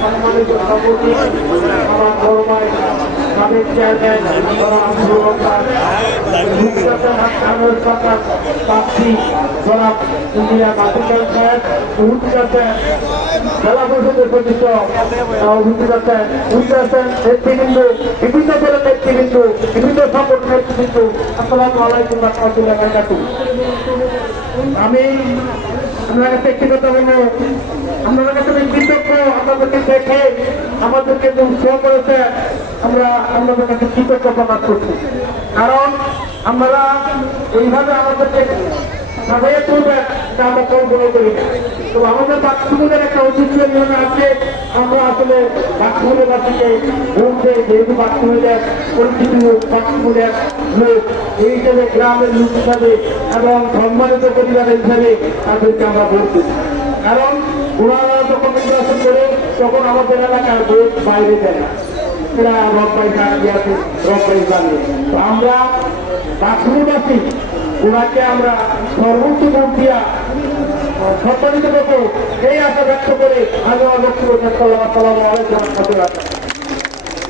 সম্মানিত সভাপতি আমার বড় ভাই সাবেক চেয়ারম্যান খানের সরকার প্রার্থী জনাব ইন্ডিয়া মাতিকাল সাহেব বিভিন্ন দলের নেতৃবৃন্দ, বিভিন্ন সংগঠনের নেতৃবৃন্দ, আসসালামু আমি আপনার কাছে একটি কথা বলব। আপনাদের কাছে কৃতজ্ঞ দেখে আমাদেরকে যে উৎসাহ করেছে আমরা আপনাদের কাছে কৃতজ্ঞ প্রকাশ করছি। কারণ আমরা এইভাবে আমাদেরকে সাজাইয়ে তুলবেন এটা আমরা তো আমাদের বাচ্চাদের একটা ঐতিহ্য আছে আমরা আসলে বাচ্চাগুলোবাসীকে ভোট দেয় যেহেতু বাচ্চাগুলো পরিচিত লোক বাচ্চাগুলোর লোক, এই হিসেবে গ্রামের লোক হিসাবে এবং সম্মানিত পরিবারের হিসাবে তাদেরকে আমরা দিই কারণ ওনারা যখন নির্বাচন করে, তখন আমাদের এলাকার ভোট বাইরে দেয় না। এরা রব্বাই আছে রব্বাই জানে তো আমরা বাথরুমবাসী ওনাকে আমরা সর্বোচ্চ ভোট দিয়া সম্মানিত করব এই আশা ব্যক্ত করে আমি আমার বক্তব্য আসসালামু আলাইকুম